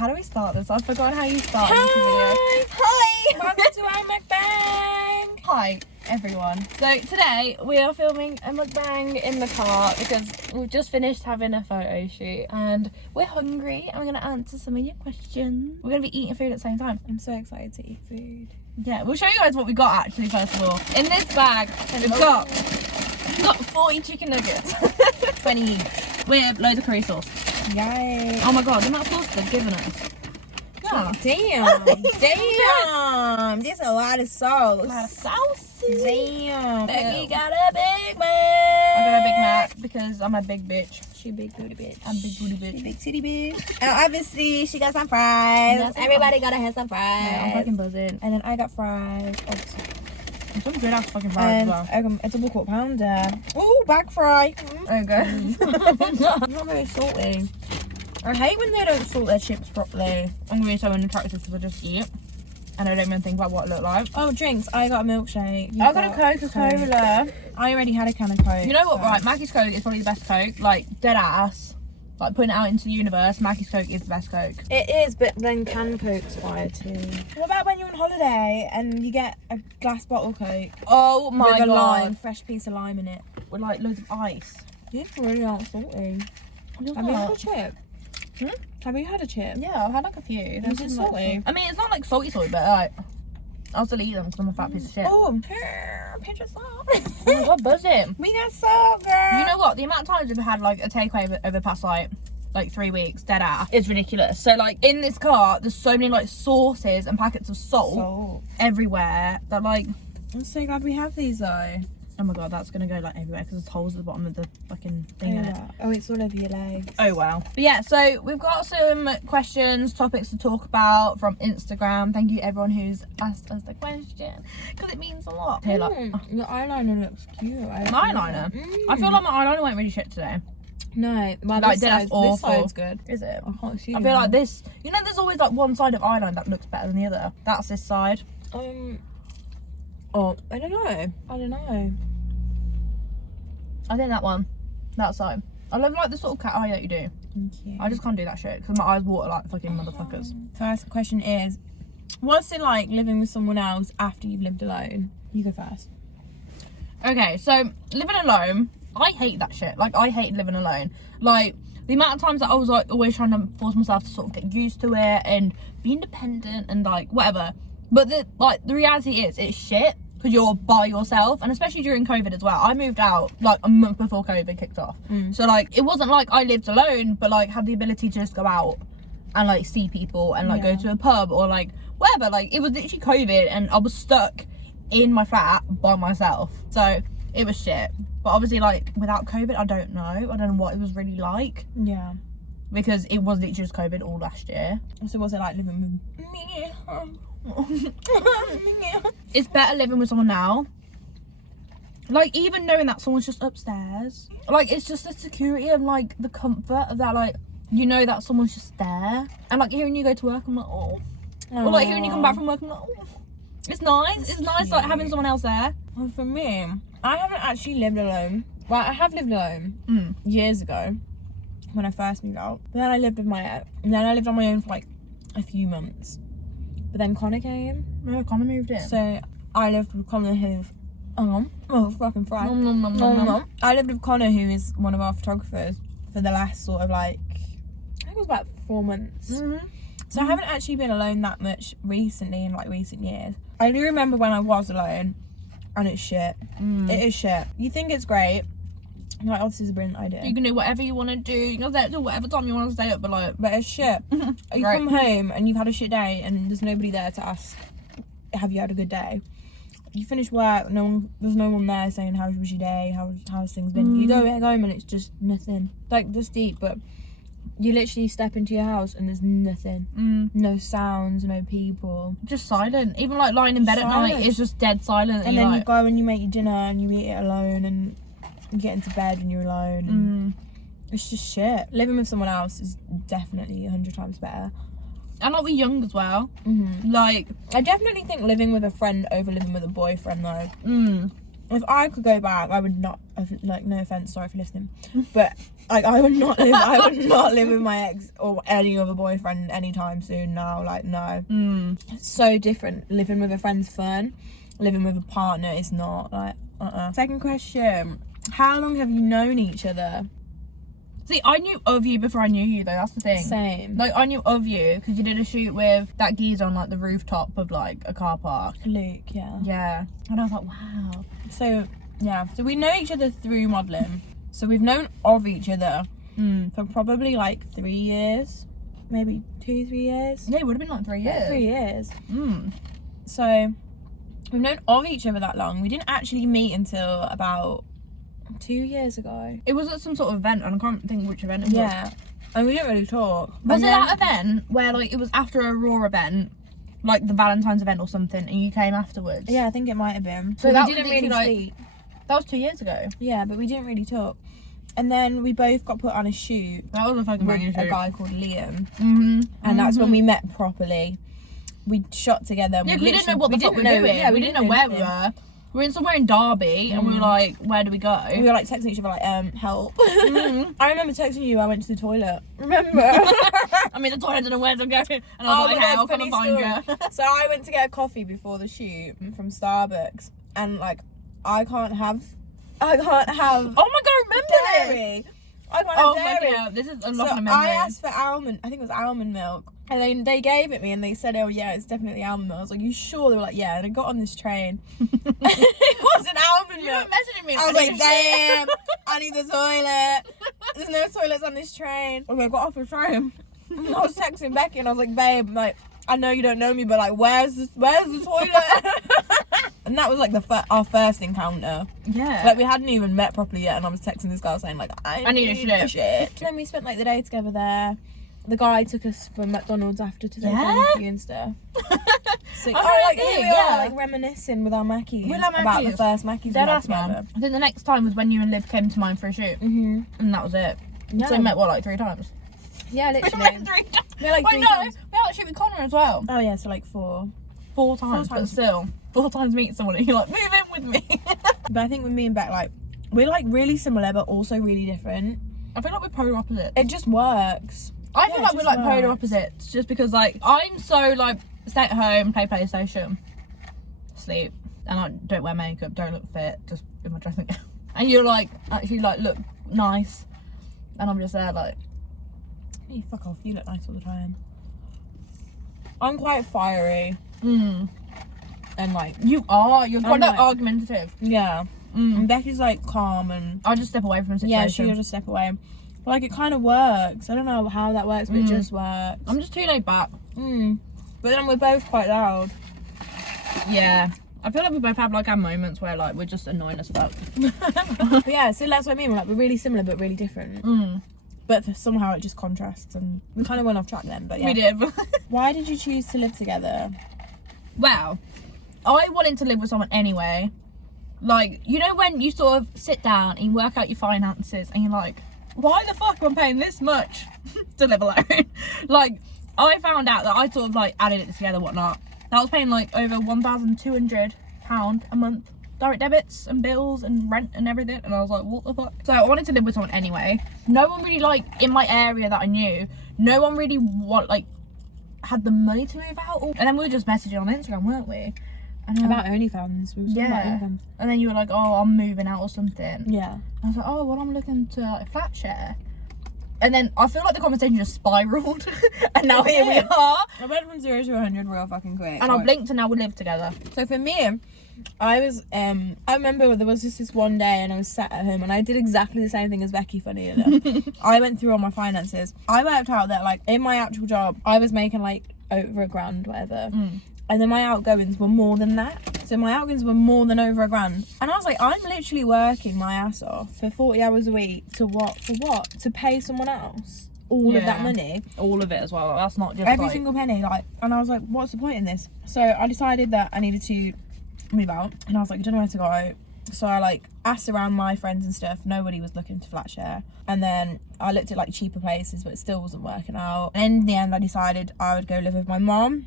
how do we start this? I've forgotten how you start Hi. this video. Hi! Welcome to our mukbang. Hi, everyone. So today we are filming a mukbang in the car because we've just finished having a photo shoot and we're hungry and we're going to answer some of your questions. We're going to be eating food at the same time. I'm so excited to eat food. Yeah, we'll show you guys what we got actually first of all. In this bag, we've got 40 chicken nuggets. 20 each. With loads of curry sauce. Yay. Oh my god, the amount of sauce they've given us. Oh, damn. Damn. There's a lot of sauce. A lot of sauces. Damn. Becky got a big Mac. I got a Big Mac because I'm a big bitch. She big booty bitch. I'm big booty bitch. Big titty bitch. And obviously she got some fries. Yes, Everybody gotta have some fries. Yeah, I'm fucking buzzing. And then I got fries. And some good ass fucking fries as And well. a double quarter pounder. Ooh, back fry. There you go. It's not very salty. I hate when they don't salt their chips properly. I'm gonna be so unattractive because I just eat. And I don't even think about what it looked like. Oh, drinks. I got a milkshake. I got a Coca-Cola. I already had a can of Coke. You know what, so- right? Mackie's Coke is probably the best Coke. Like, dead ass. Like, putting it out into the universe, Mackie's Coke is the best Coke. It is, but then can Coke's fire too. What about when you're on holiday and you get a glass bottle Coke Oh my with a lime, god. fresh piece of lime in it? With like loads of ice. It's really not salty. Have you had a chip? Have you had a chip? Yeah, I've had like a few. Is They're it just salty? I mean, it's not like salty, but like, I'll still eat them because I'm a fat piece of shit. Oh, pinch of salt. Oh my god, buzzing. We got salt, girl. You know what? The amount of times we've had like a takeaway over the past like 3 weeks, dead ass, it's ridiculous. So like in this car, there's so many like sauces and packets of salt everywhere that like. I'm so glad we have these though. Oh my god, that's gonna go like everywhere because there's holes at the bottom of the fucking thing in it. Oh, it's all over your legs. Oh wow. But yeah, so we've got some questions, topics to talk about from Instagram. Thank you everyone who's asked us the question because it means a lot. Hey, like, Your eyeliner looks cute. my eyeliner. I feel like my eyeliner went really shit today. No, my Like, this awful. side's good. Is it? I can't see. I feel like this. You know, there's always like one side of eyeliner that looks better than the other. That's this side. Oh, I don't know. I think that one. That side. I love like the sort of cat eye that you do. Thank you. I just can't do that shit because my eyes water like fucking motherfuckers. First question is, what's it like living with someone else after you've lived alone? You go first. Okay, so living alone, I hate that shit. Like, I hate living alone. Like, the amount of times that I was like always trying to force myself to sort of get used to it and be independent and like whatever. But the reality is, it's shit because you're by yourself, and especially during COVID as well. I moved out like a month before COVID kicked off. So like, it wasn't like I lived alone, but like had the ability to just go out and like see people and like go to a pub or like whatever. Like, it was literally COVID and I was stuck in my flat by myself, so it was shit. But obviously, like, without COVID, I don't know what it was really like, Yeah. because it was literally just COVID all last year. So what's it like living with me? It's better living with someone now, like, even knowing that someone's just upstairs. Like, it's just the security and like the comfort of that, like, you know that someone's just there. And like, hearing you go to work, I'm like, oh. Or like hearing you come back from work, I'm like, oh. It's nice. It's nice, like, having someone else there. Well, for me, I haven't actually lived alone. Well, I have lived alone years ago when I first moved out. But then I lived on my own for like a few months. But then Connor came. Yeah, Connor moved in. So I lived with Connor, who, oh fucking fry. Nom. I lived with Connor, who is one of our photographers, for the last sort of like, I think it was about 4 months. So I haven't actually been alone that much recently, in like recent years. I do remember when I was alone, and it's shit. It is shit. You think it's great. You're like, oh, this is a brilliant idea. You can do whatever you want to do. You can stay up till whatever time you want to stay up, but like, But it's shit. You Right. come home and you've had a shit day and there's nobody there to ask, have you had a good day? You finish work, there's no one there saying, how was your day? How's things been? You go home and it's just nothing. Like, this deep, but you literally step into your house and there's nothing. No sounds, no people. just silent. Even like lying in bed at night, Silent. it's just dead silent. And you're then you like, go and you make your dinner and you eat it alone and you get into bed and you're alone. And it's just shit. Living with someone else is definitely 100 times better. and like we're young as well. Like, I definitely think living with a friend over living with a boyfriend though. if I could go back, I would not, like, no offense, sorry for listening, but like I would not live with my ex or any other boyfriend anytime soon now. Like, no. It's so different. Living with a friend's fun, living with a partner is not. Like, Second question, how long have you known each other? See, I knew of you before I knew you, though. That's the thing. Same. Like, I knew of you because you did a shoot with that geezer on, like, the rooftop of, like, a car park. Luke, yeah. Yeah. And I was like, wow. So, yeah. So we know each other through modelling. So we've known of each other for probably, like, 3 years. Maybe 2-3 years. Yeah, it would have been, like, 3 years. Yeah, 3 years. So we've known of each other that long. We didn't actually meet until about 2 years ago. It was at some sort of event, and I can't think which event it was. Yeah. And we didn't really talk. Was it that event where, like, it was after a Raw event, like the Valentine's event or something, and you came afterwards? Yeah, I think it might have been. So But that we didn't was really literally, speak. That was 2 years ago. Yeah, but we didn't really talk. And then we both got put on a shoot That was a fucking with banging a shoot. guy called Liam. And That's when we met properly. We shot together. Yeah, we didn't know what the fuck we were doing. Yeah, we didn't know where we were. We were in somewhere in Derby, and we were like, where do we go? We were like texting each other like, help. I remember texting you, I went to the toilet. Remember? I mean, the toilet didn't know where to go. And I was like, okay, I'll come and find you. So I went to get a coffee before the shoot from Starbucks, and like, I can't have Oh my god, remember this? dairy. I can't Oh have my dairy. god, this is So unlocking a I memory. asked for almond, I think it was almond milk. And then they gave it me and they said, oh yeah, it's definitely almond milk. I was like, you sure? They were like, yeah. And I got on this train. It wasn't almond You were milk. messaging me. I was like, damn, I need the toilet. There's no toilets on this train. And I got off the train. And I was texting Becky and I was like, babe, like, I know you don't know me, but like, where's the toilet? And that was like our first encounter. Yeah. Like, we hadn't even met properly yet, and I was texting this girl saying like, I need a shit. And then we spent like the day together there. The guy took us from McDonald's after to take thank you and stuff. So, like here we are, like reminiscing with our Mackies about the first Mackies. Dead ass, man. I think the next time was when you and Liv came to mine for a shoot, and that was it. Yeah. So we met what, like 3 times? Yeah, We literally. met 3 times. We had, like, Wait, 3 no, times. we had a shoot with Connor as well. Oh yeah, so like 4. 4 times, but still, 4 times meet someone and you're like, move in with me. But I think with me and Beck, like, we're like really similar, but also really different. I feel like we're polar opposites. It just works. I feel like we're like polar opposites, just because like I'm so like stay at home, play PlayStation, sleep, and I don't wear makeup, don't look fit, just in my dressing gown. And you're like actually like look nice, and I'm just there like, You fuck off. You look nice all the time. I'm quite fiery. And like you're quite I'm like like- argumentative. yeah. And Becky's like calm and I'll just step away from the yeah, situation. she'll just step away. But like it kind of works. I don't know how that works, but it just works. I'm just too laid back. But then we're both quite loud. Yeah. I feel like we both have like our moments where like we're just annoying as fuck. But yeah, so that's what I mean. We're really similar but really different. But somehow it just contrasts, and we kind of went off track then. But yeah, We did. Why did you choose to live together? Well, I wanted to live with someone anyway. Like, you know when you sort of sit down and you work out your finances and you're like, why the fuck am I paying this much to live alone? Like, I found out that I sort of like added it together, whatnot. That I was paying like over £1,200 a month. Direct debits and bills and rent and everything. And I was like, what the fuck? So I wanted to live with someone anyway. No one really like, in my area that I knew, no one really had the money to move out. And then we were just messaging on Instagram, weren't we? And About OnlyFans. We were talking about OnlyFans. And then you were like, oh, I'm moving out or something. Yeah. I was like, oh, well, I'm looking to like, flat share. And then I feel like the conversation just spiraled. And now here we are. I went from 0 to 100 real fucking quick. And I blinked and now we live together. So for me, I was, I remember there was just this one day and I was sat at home and I did exactly the same thing as Becky, funny enough. I went through all my finances. I worked out that like in my actual job, I was making like over £1,000, whatever. And then my outgoings were more than that. So my outgoings were more than over £1,000. And I was like, I'm literally working my ass off for 40 hours a week to what? For what? To pay someone else all of that money. All of it as well. That's not just Every like... single penny. Like, and I was like, what's the point in this? So I decided that I needed to move out. And I was like, I don't know where to go. So I like asked around my friends and stuff. Nobody was looking to flat share. And then I looked at like cheaper places, but it still wasn't working out. And in the end, I decided I would go live with my mom,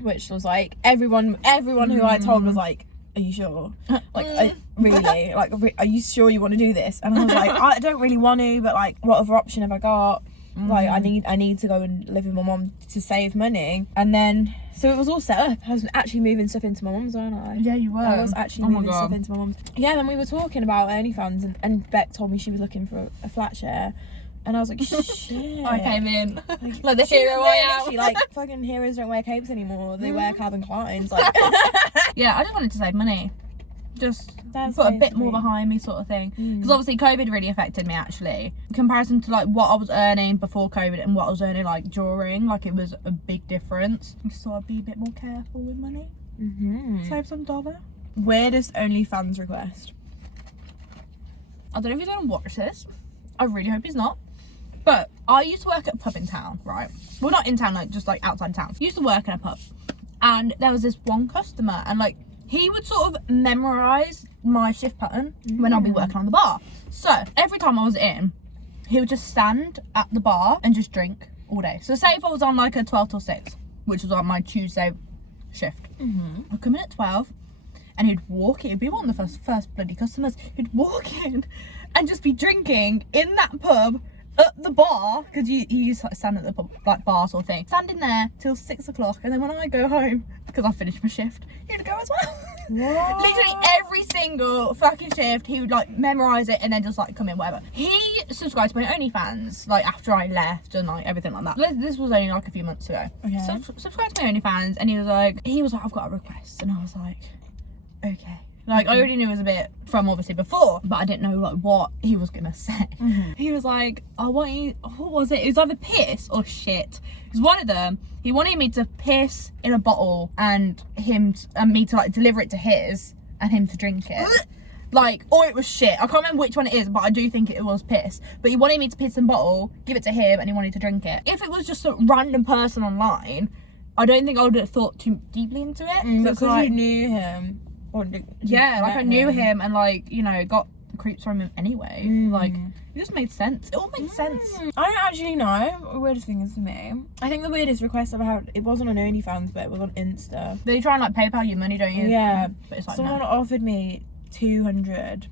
which was like everyone who I told was like, are you sure? Like, really? Like, are you sure you want to do this? And I was like, I don't really want to, but like, what other option have I got? Like, I need to go and live with my mum to save money. And then, so it was all set up. I was actually moving stuff into my mum's, weren't I? Yeah, you were. I was actually moving stuff into my mum's. Yeah, then we were talking about OnlyFans, and Beck told me she was looking for a flat share. And I was like, shit. I came in. Like the hero I am. Like, fucking heroes don't wear capes anymore. They wear Calvin Kleins. Like, yeah, I just wanted to save money. Just That's put a bit more behind me, sort of thing. Because obviously COVID really affected me, actually. In comparison to like what I was earning before COVID and what I was earning like during, like it was a big difference. So I'd be a bit more careful with money. Save some dollar. Weirdest OnlyFans request. I don't know if he's gonna watch this. I really hope he's not. But I used to work at a pub in town, right? Well, not in town, like just like outside town. Used to work in a pub, and there was this one customer, and like he would sort of memorize my shift pattern when I'll be working on the bar. So every time I was in, he would just stand at the bar and just drink all day. So say if I was on like a 12 till 6, which was on my Tuesday shift, I'd come in at 12, and he'd walk in. He'd be one of the first bloody customers. He'd walk in and just be drinking in that pub at the bar, because he used to like stand at the pub, like bar sort of thing, standing there till 6 o'clock, and then when I go home, because I finished my shift, he'd go as well. What? Literally every single fucking shift, he would like memorize it and then just like come in, whatever. He subscribed to my OnlyFans like after I left and like everything like that. This was only like a few months ago. Okay. So subscribed to my OnlyFans, and he was like, I've got a request, and I was like, okay. Like, I already knew it was a bit from obviously before, but I didn't know like what he was gonna say. He was like, I want you, what was it? It was either piss or shit. It was one of them. He wanted me to piss in a bottle and me to like deliver it to his and him to drink it. Like, or it was shit. I can't remember which one it is, but I do think it was piss. But he wanted me to piss in a bottle, give it to him, and he wanted to drink it. If it was just a random person online, I don't think I would have thought too deeply into it. Because like, you knew him. Yeah, like I knew him and like, you know, got creeps from him anyway. Like, it just made sense. It all made sense. I don't actually know what the weirdest thing is for me. I think the weirdest request I've had, it wasn't on OnlyFans, but it was on Insta. They try and like PayPal you money, don't you? Yeah. But it's like, someone offered me £200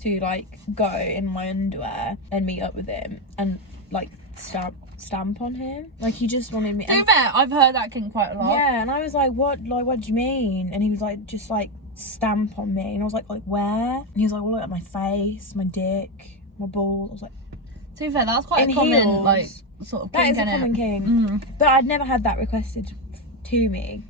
to like go in my underwear and meet up with him and like stamp on him. Like, he just wanted me. To be fair, I've heard that quite a lot. Yeah, and I was like, what do you mean? And he was like, just like stamp on me. And I was like where? And he was like, well, look at my face, my dick, my balls. I was like, to be fair, that's quite in a common heels, like sort of that thing, is a common king. But I'd never had that requested to me.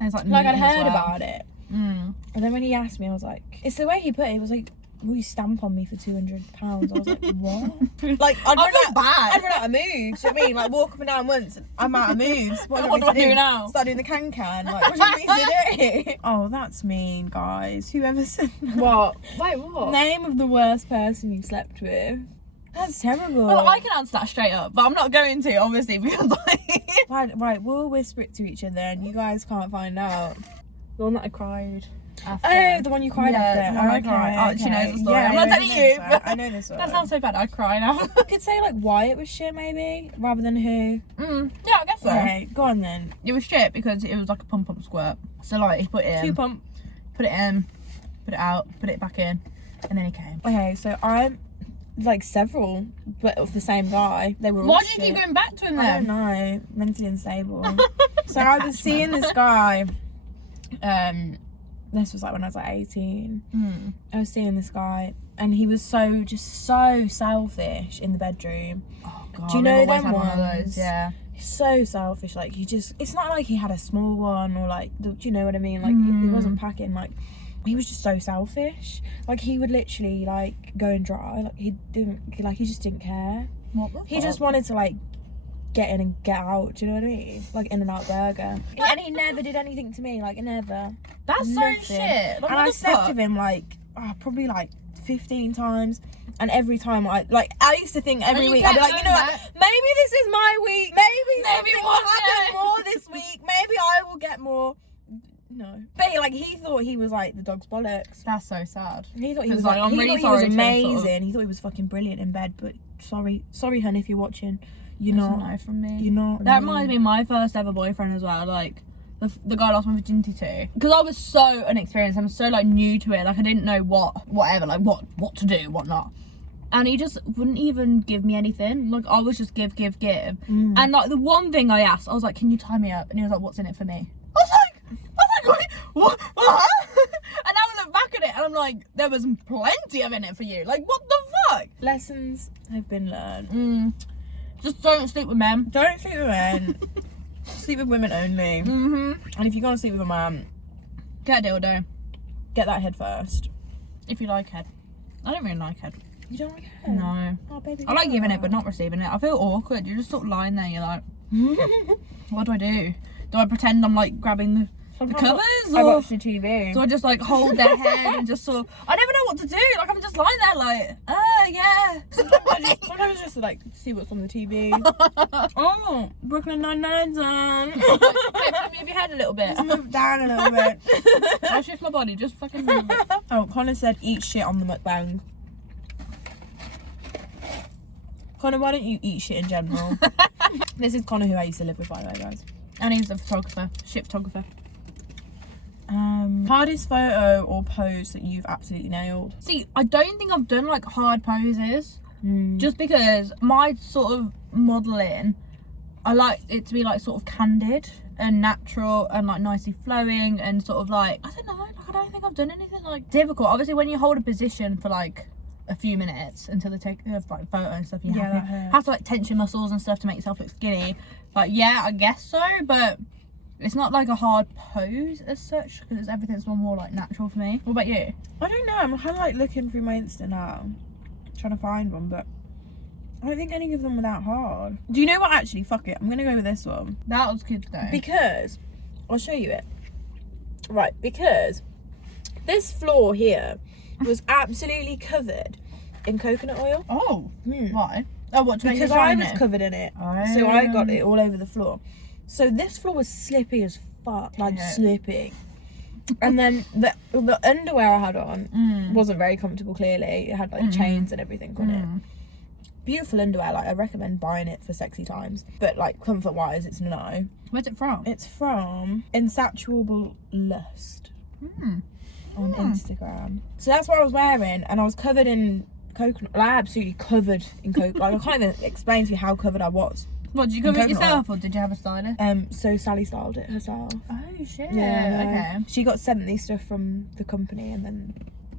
And it's Like, I'd mean as heard well. about it. And then when he asked me, I was like, it's the way he put it. He was like, will you stamp on me for £200? I was like, what? Like, I'd run out of moves. Do you know what I mean? Like, walk up and down once, and I'm out of moves. What do I do now? Start doing the can. Like, what do you mean to do? Oh, that's mean, guys. Whoever said that. What? Wait, what? Name of the worst person you slept with. That's terrible. Well, I can answer that straight up, but I'm not going to, obviously, because like... Right, we'll whisper it to each other and you guys can't find out. The one that I cried after. Oh, the one you cried after. The one I cried. Oh, she knows the story. I'm not telling you. I know this one. That sounds so bad. I cry now. I could say like why it was shit maybe, rather than who. Yeah, I guess so. Okay, go on then. It was shit because it was like a pump squirt. So like he put it in. 2 pump. Put it in. Put it out. Put it back in. And then he came. Okay, so I'm like several, but of the same guy. They were all Why shit. did you keep going back to him I then? don't know. Mentally unstable. So I was seeing this guy. This was like when I was like 18. I was seeing this guy, and he was so selfish in the bedroom. Oh god. Do you know them them one of ones? those? Yeah. He's so selfish. Like, it's not like he had a small one or like, do you know what I mean? Like, he wasn't packing. Like, he was just so selfish. Like, he would literally like go and dry. Like, he just didn't care. What the He fuck? just wanted to like get in and get out. Do you know what I mean? Like, in and out burger. And he never did anything to me. Like, never. That's Nothing. so shit. Like, And I slept with him like probably like 15 times. And every time I used to think every you week I'd be kept like, you know going what? Maybe this is my week. Maybe something will one happen day. more this week. Maybe I will get more. No. But he thought he was like the dog's bollocks. That's so sad. He thought he 'Cause, was like, I'm he really thought he was sorry to amazing. sort of- He thought he was fucking brilliant in bed. But sorry, hun, if you're watching, you're That's a not. no from me. You're not. That reminds me of my first ever boyfriend as well. Like, the guy I lost my virginity to, because I was so inexperienced. I'm so like new to it. Like I didn't know whatever, like what to do, what not. And he just wouldn't even give me anything. Like I was just give. And like the one thing I asked, I was like, "Can you tie me up?" And he was like, "What's in it for me?" I was like, "Wait, what?" And now I look back at it, and I'm like, "There was plenty of in it for you. Like what the fuck?" Lessons have been learned. Just don't sleep with men. Don't sleep with men. Sleep with women only. And if you're gonna sleep with a man, Get a dildo. get that head first. If you like head. I don't really like head. You don't like head? No. Oh, baby. I like giving it, but not receiving it. I feel awkward. You're just sort of lying there. You're like, what do I do? Do I pretend I'm like grabbing the covers? I Or watch the TV. do I just like hold their head and just sort of, I never know what to do. Like I'm just lying there like, yeah. Sometimes it's just to like see what's on the TV. Oh, Brooklyn Nine-Nine's on. Wait, move your head a little bit. Move down a little bit. I'll shift my body. Just fucking move it. Oh, Connor said eat shit on the mukbang. Connor, why don't you eat shit in general? This is Connor, who I used to live with, by the way, guys. And he's a photographer, ship photographer. Hardest photo or pose that you've absolutely nailed? See, I don't think I've done like hard poses. Just because my sort of modelling, I like it to be like sort of candid and natural and like nicely flowing and sort of like, I don't know, like I don't think I've done anything like difficult. Obviously when you hold a position for like a few minutes until they take like photo and stuff, you have to like tense your muscles and stuff to make yourself look skinny. Like yeah, I guess so, but it's not like a hard pose as such because everything's more like natural for me. What about you? I don't know, I'm kind of like looking through my Insta now, trying to find one, but I don't think any of them were that hard. Do you know what, actually, fuck it, I'm gonna go with this one. That was good though. Because, I'll show you it. Right, because this floor here was absolutely covered in coconut oil. Oh, why? Oh, what, to make Because it I shiny? was covered in it. So I got it all over the floor. So this floor was slippy as fuck, like slippy. And then the underwear I had on wasn't very comfortable, clearly. It had like chains and everything on it. Beautiful underwear, like I recommend buying it for sexy times. But like comfort wise, it's no. Where's it from? It's from Insatiable Lust on Instagram. So that's what I was wearing, and I was covered in coconut, like absolutely covered in coconut. Like I can't even explain to you how covered I was. What, did you cover it yourself or did you have a stylist? So Sally styled it herself. Oh shit. Yeah, Okay. She got sent these stuff from the company and then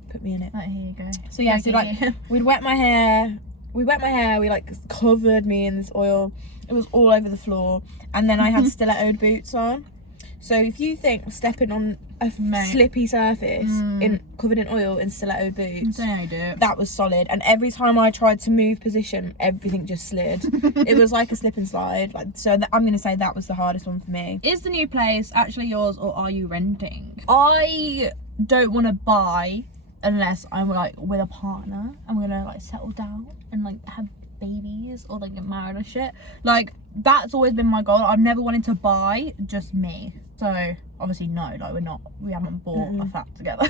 put me in it. Oh, here you go. So yeah, so like we'd wet my hair. We like covered me in this oil. It was all over the floor, and then I had stilettoed boots on. So if you think stepping on a slippy surface covered in oil in stiletto boots, Don't know how you do it. that was solid. And every time I tried to move position, everything just slid. It was like a slip and slide. Like I'm gonna say that was the hardest one for me. Is the new place actually yours or are you renting? I don't want to buy unless I'm like with a partner and we're gonna like settle down and like have babies or like get married or shit. Like that's always been my goal. I've never wanted to buy just me. So obviously no, like we haven't bought a flat together.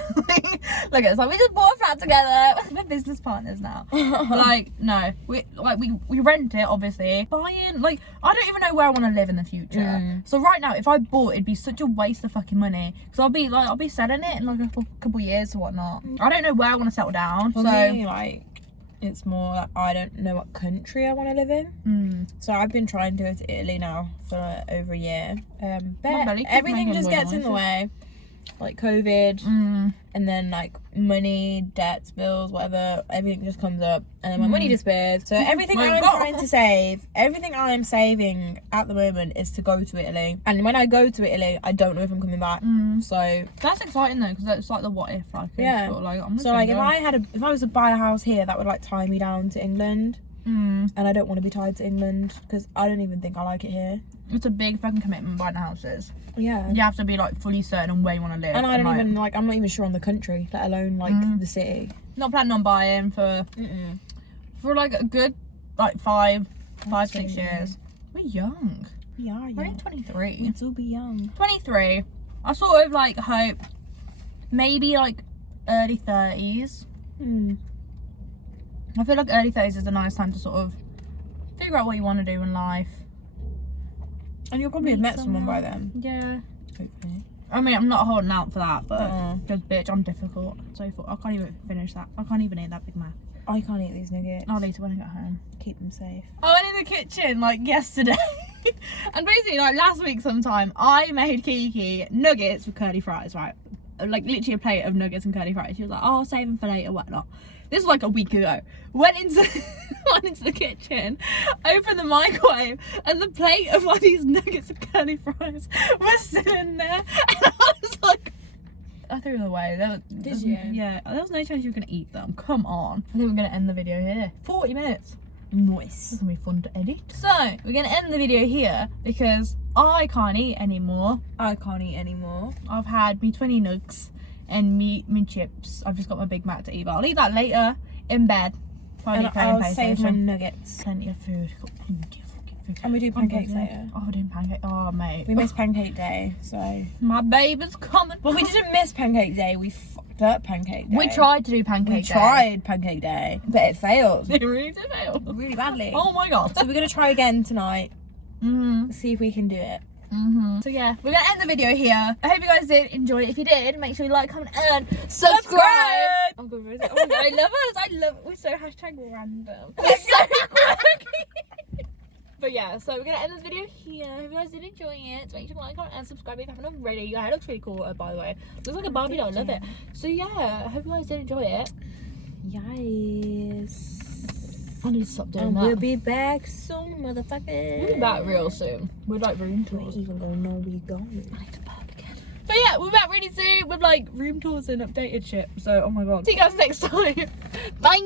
Look, it's like we just bought a flat together. We're business partners now. Like no, we rent it obviously. Buying, like I don't even know where I want to live in the future. So right now, if I bought, it'd be such a waste of fucking money because I'll be selling it in like a couple years or whatnot. I don't know where I want to settle down. For me, like it's more like I don't know what country I want to live in. So I've been trying to go to Italy now for over a year. But everything just gets in the way. Like COVID, and then like money, debts, bills, whatever, everything just comes up, and then my money disappears. So everything I'm trying to save, everything I'm saving at the moment is to go to Italy. And when I go to Italy, I don't know if I'm coming back. So that's exciting though, because it's like the what if, like yeah. Sort of like, I'm so like if I was to buy a house here, that would like tie me down to England. And I don't want to be tied to England because I don't even think I like it here. It's a big fucking commitment buying houses. Yeah. You have to be like fully certain on where you want to live. And I don't even like, I'm not even sure on the country, let alone like the city. Not planning on buying for like a good like 5, 6 years. We're young. We are We're young. 23. We'll still be young. 23. I sort of like hope maybe like early 30s. I feel like early 30s is a nice time to sort of figure out what you want to do in life. And you'll probably have met someone by then. Yeah. hopefully. I mean, I'm not holding out for that, but just bitch, I'm difficult. So I can't even finish that. I can't even eat that Big Mac. I can't eat these nuggets. I'll eat it when I get home. Keep them safe. I went in the kitchen like yesterday, and basically like last week sometime, I made Kiki nuggets with curly fries, right? Like literally a plate of nuggets and curly fries. She was like, "Oh, I'll save them for later, whatnot." This was like a week ago. Went into the kitchen, opened the microwave, and the plate of like these nuggets and curly fries was still in there. And I was like, I threw them away. Did you? Yeah. There was no chance you were gonna eat them. Come on. I think we're gonna end the video here. 40 minutes. Nice. It's gonna be fun to edit. So we're gonna end the video here because I can't eat anymore. I can't eat anymore. I've had me 20 nugs and me chips. I've just got my Big Mac to eat, but I'll eat that later in bed. And I'll save my nuggets. Plenty of food. Got plenty of fucking food. And we do pancakes later. Oh, we're doing pancake. Oh, mate. We missed pancake day, so. My baby's coming. Well, we didn't miss pancake day. We fucked up pancake day. We tried to do pancake day. We tried pancake day, but it failed. It really did fail. Really badly. Oh my god. So we're gonna try again tonight. Mm-hmm. See if we can do it. Mm-hmm. So yeah, we're gonna end the video here. I hope you guys did enjoy it. If you did, make sure you like, comment, and subscribe. Oh god, oh my god, I love us. I love it. We're so #random. We're so quirky. But yeah, so we're gonna end this video here. I hope you guys did enjoy it. So make sure you like, comment, and subscribe if you haven't already. Your hair looks really cool, by the way. Looks like a Barbie doll. I love it. So yeah, I hope you guys did enjoy it. Yes. I need to stop doing that. We'll be back soon, motherfucker. We'll be back real soon. We're like room tours. Even gonna know we going. I need to burp again. But yeah, we're back really soon with like room tours and updated shit. So oh my god. See you guys next time. Bye.